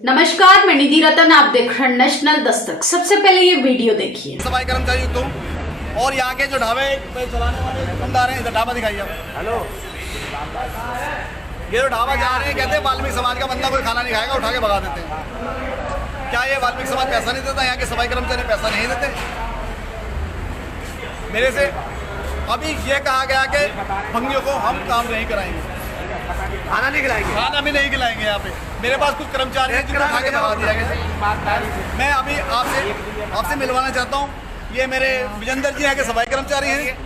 नमस्कार, मैं निधि रतन, आप देख रहे हैं नेशनल दस्तक। सबसे पहले ये वीडियो देखिए। सफाई कर्मचारी तुम और यहाँ के जो ढाबे चलाने वाले दुकानदार हैं, इधर ढाबा दिखाइए आप। हेलो, ये जो ढाबा जा रहे हैं कहते हैं वाल्मीकि समाज का बंदा कोई खाना नहीं खाएगा, उठा के भगा देते हैं। क्या ये वाल्मीकि समाज पैसा नहीं देता? यहाँ के सफाई कर्मचारी पैसा नहीं देते मेरे से? अभी ये कहा गया कि भंगियों को हम काम नहीं कराएंगे, खाना नहीं खिलाएंगे, खाना भी नहीं खिलाएंगे। यहाँ पे मेरे पास कुछ कर्मचारी हैं जिनको उठा के भगा दिया गया। मैं अभी आपसे मिलवाना चाहता हूँ। ये मेरे विजेंद्र जी यहाँ के सफाई कर्मचारी हैं।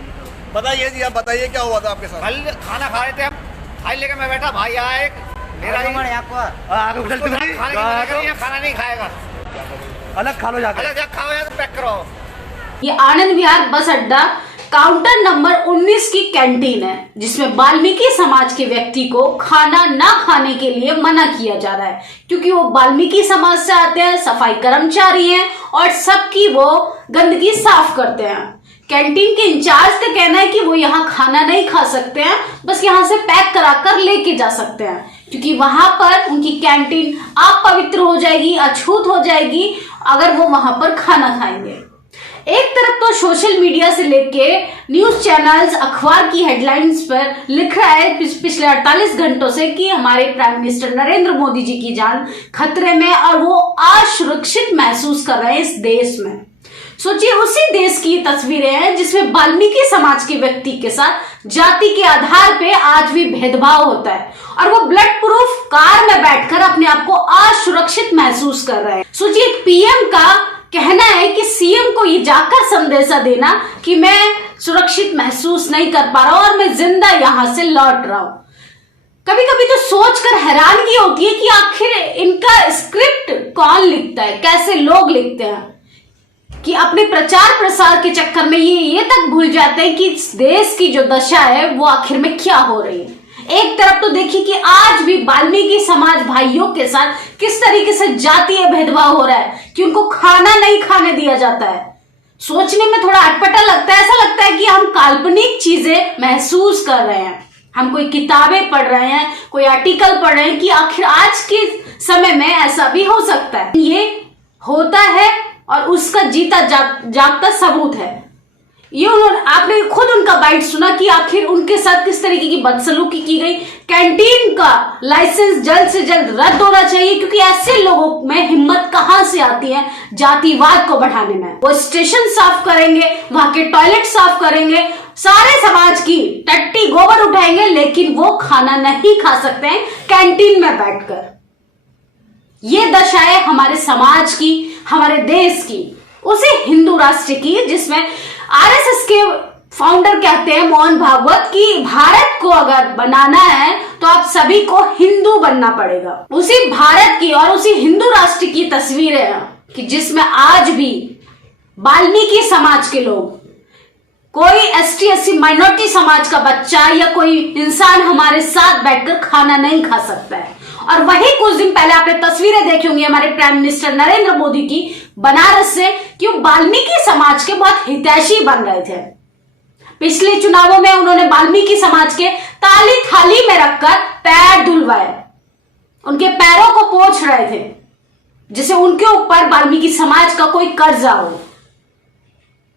बताइए जी, आप बताइए क्या हुआ था आपके साथ? कल खाना खा रहे थे हम, खाई लेकर मैं बैठा, भाई आया एक मेरा खाना नहीं खाएगा, अलग खा लो, जाकर अलग खाओ या तो पैक करो। ये आनंद विहार बस अड्डा काउंटर नंबर 19 की कैंटीन है, जिसमें वाल्मीकि समाज के व्यक्ति को खाना ना खाने के लिए मना किया जा रहा है, क्योंकि वो वाल्मीकि समाज से आते हैं, सफाई कर्मचारी हैं और सबकी वो गंदगी साफ करते हैं। कैंटीन के इंचार्ज का कहना है कि वो यहाँ खाना नहीं खा सकते हैं, बस यहाँ से पैक कराकर लेके जा सकते हैं, क्योंकि वहां पर उनकी कैंटीन अपवित्र हो जाएगी, अछूत हो जाएगी अगर वो वहां पर खाना खाएंगे। एक तरफ तो सोशल मीडिया से लेके न्यूज चैनल्स, अखबार की हेडलाइंस पर लिख रहा है पिछले 48 घंटों से कि हमारे प्राइम मिनिस्टर नरेंद्र मोदी जी की जान खतरे में और वो असुरक्षित महसूस कर रहे हैं इस देश में। सोचिए, उसी देश की तस्वीरें हैं जिसमें वाल्मीकि समाज के व्यक्ति के साथ जाति के आधार पे आज भी भेदभाव होता है और वो ब्लड प्रूफ कार में बैठकर अपने आप को असुरक्षित महसूस कर रहे हैं। सोचिए, पीएम का कहना है कि सीएम को ये जाकर संदेशा देना कि मैं सुरक्षित महसूस नहीं कर पा रहा हूं और मैं जिंदा यहां से लौट रहा हूं। कभी कभी तो सोचकर हैरानगी होती है कि आखिर इनका स्क्रिप्ट कौन लिखता है, कैसे लोग लिखते हैं कि अपने प्रचार प्रसार के चक्कर में ये तक भूल जाते हैं कि इस देश की जो दशा है वो आखिर में क्या हो रही है। एक तरफ तो देखिए कि आज भी वाल्मीकि समाज भाइयों के साथ किस तरीके से जातीय भेदभाव हो रहा है कि उनको खाना नहीं खाने दिया जाता है। सोचने में थोड़ा अटपटा लगता है, ऐसा लगता है कि हम काल्पनिक चीजें महसूस कर रहे हैं, हम कोई किताबें पढ़ रहे हैं, कोई आर्टिकल पढ़ रहे हैं कि आखिर आज के समय में ऐसा भी हो सकता है। ये होता है और उसका जीता जागता सबूत है। ये आपने खुद उनका बाइट सुना कि आखिर उनके साथ किस तरीके की बदसलूकी की गई। कैंटीन का लाइसेंस जल्द से जल्द रद्द होना चाहिए, क्योंकि ऐसे लोगों में हिम्मत कहां से आती है जातिवाद को बढ़ाने में। वो स्टेशन साफ करेंगे, वहां के टॉयलेट साफ करेंगे, सारे समाज की टट्टी गोबर उठाएंगे, लेकिन वो खाना नहीं खा सकते हैं कैंटीन में बैठकर। ये दशा है हमारे समाज की, हमारे देश की, उसी हिंदू राष्ट्र की जिसमें आरएसएस के फाउंडर कहते हैं मोहन भागवत कि भारत को अगर बनाना है तो आप सभी को हिंदू बनना पड़ेगा। उसी भारत की और उसी हिंदू राष्ट्र की तस्वीरें हैं कि जिसमें आज भी वाल्मीकि समाज के लोग, कोई एसटी एससी माइनॉरिटी समाज का बच्चा या कोई इंसान हमारे साथ बैठकर खाना नहीं खा सकता है। और वही कुछ दिन पहले आपने तस्वीरें देखी होंगी हमारे प्राइम मिनिस्टर नरेंद्र मोदी की बनारस से, कि वाल्मीकि समाज के बहुत हितैषी बन रहे थे। पिछले चुनावों में उन्होंने वाल्मीकि समाज के ताली थाली में रखकर पैर धुलवाए, उनके पैरों को पोंछ रहे थे, जिसे उनके ऊपर वाल्मीकि समाज का कोई कर्जा हो।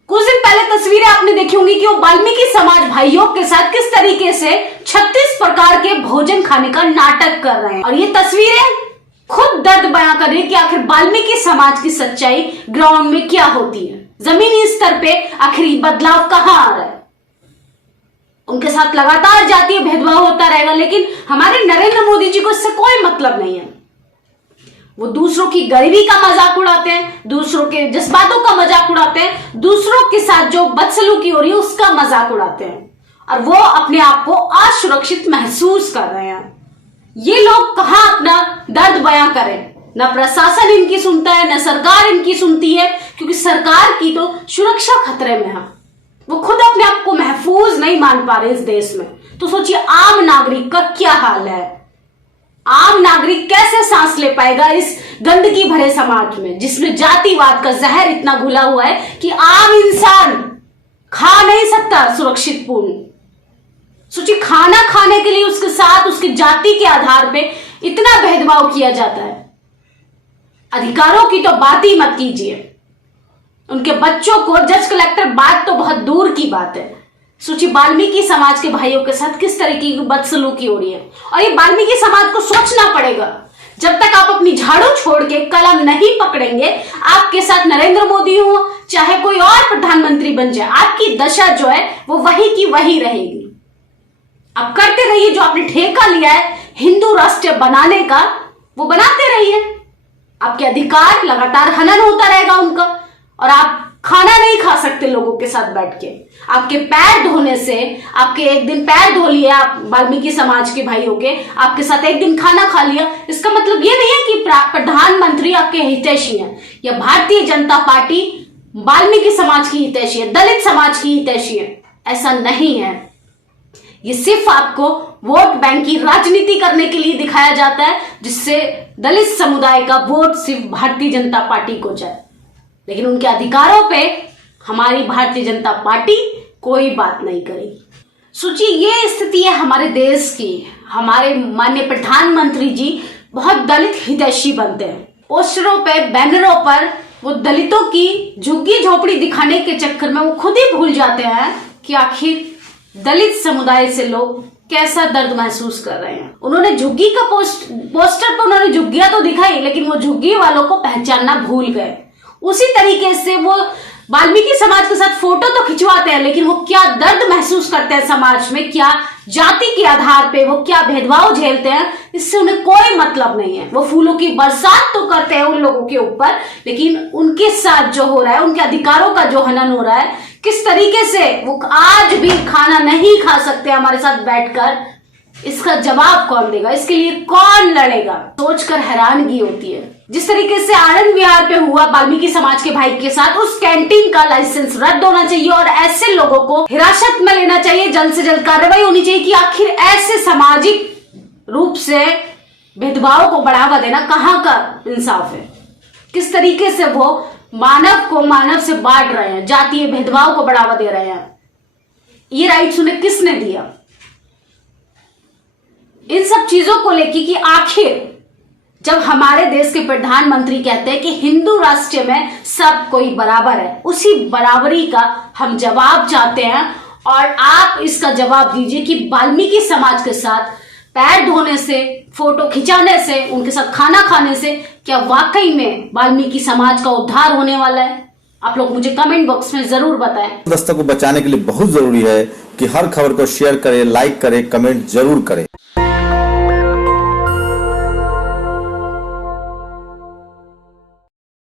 कुछ दिन पहले तस्वीरें आपने देखी होंगी कि वो वाल्मीकि समाज भाइयों के साथ किस तरीके से 36 प्रकार के भोजन खाने का नाटक कर रहे हैं। और ये तस्वीरें खुद दर्द बयां कर रही है कि आखिर वाल्मीकि समाज की सच्चाई ग्राउंड में क्या होती है, जमीनी स्तर पे आखिर बदलाव कहां आ रहा है। उनके साथ लगातार जातीय भेदभाव होता रहेगा, लेकिन हमारे नरेंद्र मोदी जी को इससे कोई मतलब नहीं है। वो दूसरों की गरीबी का मजाक उड़ाते हैं, दूसरों के जज्बातों का मजाक उड़ाते हैं, दूसरों के साथ जो बदसलूकी हो रही है उसका मजाक उड़ाते हैं, और वो अपने आप को असुरक्षित महसूस कर रहे हैं। ये लोग कहां अपना दर्द बयां करें? न प्रशासन इनकी सुनता है, न सरकार इनकी सुनती है, क्योंकि सरकार की तो सुरक्षा खतरे में है। वो खुद अपने आप को महफूज नहीं मान पा रहे इस देश में। तो सोचिए, आम नागरिक का क्या हाल है। आम नागरिक कैसे सांस ले पाएगा इस गंदगी भरे समाज में, जिसमें जातिवाद का जहर इतना घुला हुआ है कि आम इंसान खा नहीं सकता सुरक्षित पूर्ण। सोचिए, खाना खाने के लिए उसके साथ उसकी जाति के आधार पे इतना भेदभाव किया जाता है। अधिकारों की तो बात ही मत कीजिए। उनके बच्चों को जज कलेक्टर बात तो बहुत दूर की बात है। सोचिए वाल्मीकि समाज के भाइयों के साथ किस तरीके की बदसलूकी हो रही है। और ये वाल्मीकि समाज को सोचना पड़ेगा, जब तक आप अपनी झाड़ू छोड़ के कलम नहीं पकड़ेंगे, आपके साथ नरेंद्र मोदी हो चाहे कोई और प्रधानमंत्री बन जाए, आपकी दशा जो है वो वही की वही रहेगी। आप करते रहिए जो आपने ठेका लिया है हिंदू राष्ट्र बनाने का, वो बनाते रहिए। आपके अधिकार लगातार हनन होता रहेगा उनका, और आप खाना नहीं खा सकते लोगों के साथ बैठ के। आपके पैर धोने से, आपके एक दिन पैर धो लिए आप वाल्मीकि समाज के भाइयों के, आपके साथ एक दिन खाना खा लिया, इसका मतलब ये नहीं है कि प्रधानमंत्री आपके हितैषी हैं या भारतीय जनता पार्टी वाल्मीकि समाज की हितैषी है, दलित समाज की हितैषी है। ऐसा नहीं है। ये सिर्फ आपको वोट बैंक की राजनीति करने के लिए दिखाया जाता है, जिससे दलित समुदाय का वोट सिर्फ भारतीय जनता पार्टी को जाए, लेकिन उनके अधिकारों पे हमारी भारतीय जनता पार्टी कोई बात नहीं करेगी। सोचिए ये स्थिति है हमारे देश की। हमारे माननीय प्रधानमंत्री जी बहुत दलित हितैषी बनते हैं। पोस्टरों पे, बैनरों पर वो दलितों की झुग्गी झोपड़ी दिखाने के चक्कर में वो खुद ही भूल जाते हैं कि आखिर दलित समुदाय से लोग कैसा दर्द महसूस कर रहे हैं। उन्होंने झुग्गी का पोस्टर पर उन्होंने झुग्गियां तो दिखाई, लेकिन वो झुग्गी वालों को पहचानना भूल गए। उसी तरीके से वो वाल्मीकि समाज के साथ फोटो तो खिंचवाते हैं, लेकिन वो क्या दर्द महसूस करते हैं समाज में, क्या जाति के आधार पे वो क्या भेदभाव झेलते हैं, इससे उन्हें कोई मतलब नहीं है। वो फूलों की बरसात तो करते हैं उन लोगों के ऊपर, लेकिन उनके साथ जो हो रहा है, उनके अधिकारों का जो हनन हो रहा है, किस तरीके से वो आज भी खाना नहीं खा सकते हमारे साथ बैठकर, इसका जवाब कौन देगा, इसके लिए कौन लड़ेगा, सोचकर हैरानगी होती है। जिस तरीके से आनंद विहार पे हुआ वाल्मीकि समाज के भाई के साथ, उस कैंटीन का लाइसेंस रद्द होना चाहिए और ऐसे लोगों को हिरासत में लेना चाहिए। जल्द से जल्द कार्रवाई होनी चाहिए कि आखिर ऐसे सामाजिक रूप से भेदभाव को बढ़ावा देना कहाँ का इंसाफ है। किस तरीके से वो मानव को मानव से बांट रहे हैं, जातीय भेदभाव को बढ़ावा दे रहे हैं। ये राइट्स उन्हें किसने दिया? इन सब चीजों को लेकर कि आखिर जब हमारे देश के प्रधानमंत्री कहते हैं कि हिंदू राष्ट्र में सब कोई बराबर है, उसी बराबरी का हम जवाब चाहते हैं। और आप इसका जवाब दीजिए कि वाल्मीकि समाज के साथ पैर धोने से, फोटो खिंचाने से, उनके साथ खाना खाने से क्या वाकई में वाल्मीकि समाज का उद्धार होने वाला है? आप लोग मुझे कमेंट बॉक्स में जरूर बताएं। दस्तक को बचाने के लिए बहुत जरूरी है कि हर खबर को शेयर करें, लाइक करें, कमेंट जरूर करें।